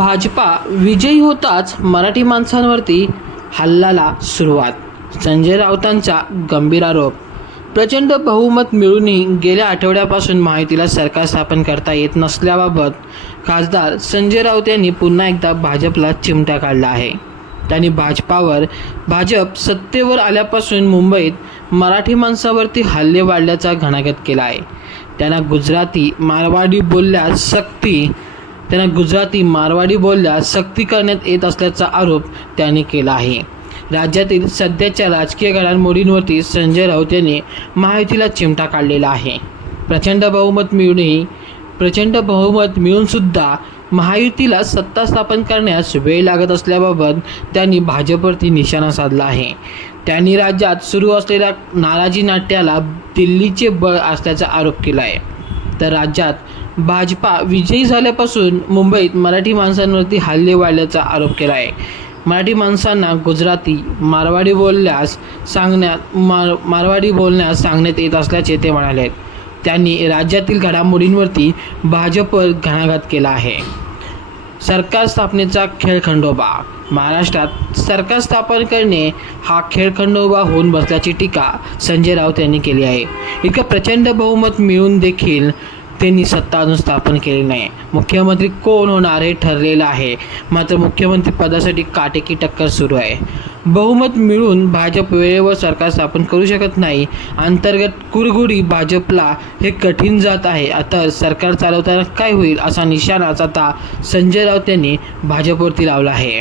भाजपा विजयी होताच मराठी माणसांवरती हल्ल्याला सुरुवात. संजय राऊतांचा गंभीर आरोप. प्रचंड बहुमत मिळूनही गेल्या आठवड्यापासून महायुतीला सरकार स्थापन करता येत नसल्याबाबत खासदार संजय राऊत यांनी पुन्हा एकदा भाजपला चिमटा काढला आहे. त्यांनी भाजप सत्तेवर आल्यापासून मुंबईत मराठी माणसावरती हल्ले वाढल्याचा घणाघात केला आहे. त्यांना गुजराती मारवाडी बोलल्यास सक्ती करण्यात येत असल्याचा आरोप त्यांनी केला आहे. राज्यातील सध्याच्या राजकीय घडामोडींवरती संजय राऊत यांनी महायुतीला चिमटा काढलेला आहे. प्रचंड बहुमत मिळून सुद्धा महायुतीला सत्ता स्थापन करण्यास वेळ लागत असल्याबाबत त्यांनी भाजपवरती निशाणा साधला आहे. त्यांनी राज्यात सुरू असलेल्या नाराजी नाट्याला दिल्लीचे बळ असल्याचा आरोप केला आहे. तर राज्यात भाजपा विजयी झाल्यापासून मुंबईत मराठी माणसांवरती हल्ले वाढल्याचा आरोप केला आहे. मराठी माणसांना गुजराती मारवाडी बोलण्यास सांगण्यात येत असल्याचे ते म्हणाले. त्यांनी राज्यातील घडामोडींवरती भाजपवर घणाघात केला आहे. सरकार स्थापनेचा खेळखंडोबा. महाराष्ट्रात सरकार स्थापन करणे हा खेळखंडोबा होऊन बसल्याची टीका संजय राऊत यांनी केली आहे. इतकं प्रचंड बहुमत मिळून देखील त्यांनी सत्ता अजून स्थापन केली नाही. मुख्यमंत्री कोण होणार हे ठरलेलं आहे, मात्र मुख्यमंत्री पदासाठी काटेकी टक्कर सुरू आहे. बहुमत मिळून भाजप वेळेवर सरकार स्थापन करू शकत नाही. अंतर्गत कुरघोडी भाजपला हे कठीण जात आहे. आता सरकार चालवताना काय होईल असा निशाणाच आता संजय राऊत यांनी भाजपवरती लावला आहे.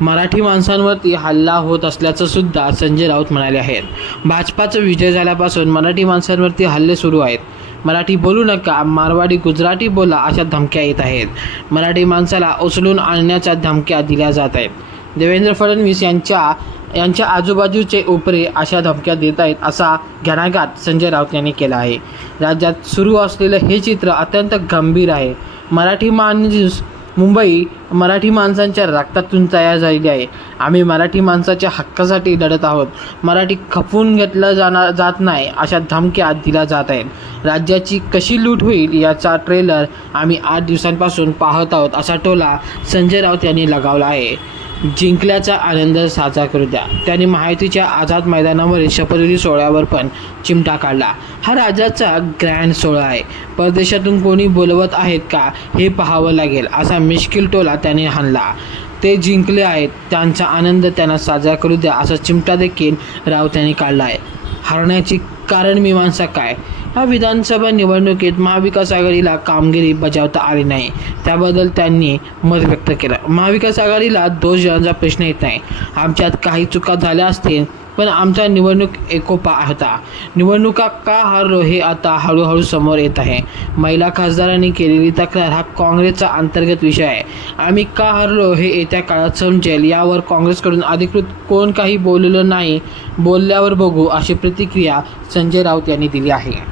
मराठी माणसांवरती हल्ला होत असल्याचं सुद्धा संजय राऊत म्हणाले आहेत. भाजपाचा विजय झाल्यापासून मराठी माणसांवरती हल्ले सुरू आहेत. मराठी बोलू नका, मारवाडी गुजराती बोला अशा धमक्या येत आहेत. मराठी माणसाला उचलून आणण्याच्या धमक्या दिल्या जात आहेत. देवेंद्र फडणवीस यांच्या आजूबाजूचे उपरे अशा धमक्या देत आहेत असा घणाघात संजय राऊत यांनी केला आहे. राज्यात सुरू असलेलं हे चित्र अत्यंत गंभीर आहे. मुंबई मराठी माणसांच्या रक्तातून तयार झालेली आहे. आम्ही मराठी माणसाच्या हक्कासाठी लढत आहोत. मराठी खपवून घेतलं जात नाही अशा धमक्या दिल्या जात आहेत. राज्याची कशी लूट होईल याचा ट्रेलर आम्ही 8 दिवसांपासून पाहत आहोत असा टोला संजय राऊत यांनी लगावला आहे. जिंकल्याचा आनंद साजरा करू द्या. त्यांनी महायुतीच्या आझाद मैदानावरील शपथविधी सोहळ्यावर पण चिमटा काढला. हा राज्याचा ग्रँड सोहळा आहे. परदेशातून कोणी बोलवत आहेत का हे पाहावं लागेल असा मिश्किल टोला त्यांनी हाणला. ते जिंकले आहेत, त्यांचा आनंद त्यांना साजरा करू द्या असा चिमटा देखील राऊत यांनी काढला आहे. हरण्याची कारण मीमांसा काय? ह्या विधानसभा निवडणुकीत महाविकास आघाडीला कामगिरी बजावता आली नाही, त्याबद्दल त्यांनी मत व्यक्त केलं. महाविकास आघाडीला दोष देण्याचा प्रश्न येत नाही. आमच्यात काही चुका झाल्या असतील, पण आमचा निवडणूक एकोपा होता. निवडणुका का हारलो हे आता हळूहळू समोर येत आहे. महिला खासदारांनी केलेली तक्रार हा काँग्रेसचा अंतर्गत विषय आहे. आम्ही का हारलो हे येत्या काळात समजेल. यावर काँग्रेसकडून अधिकृत कोण काही बोललेलं नाही, बोलल्यावर बघू अशी प्रतिक्रिया संजय राऊत यांनी दिली आहे.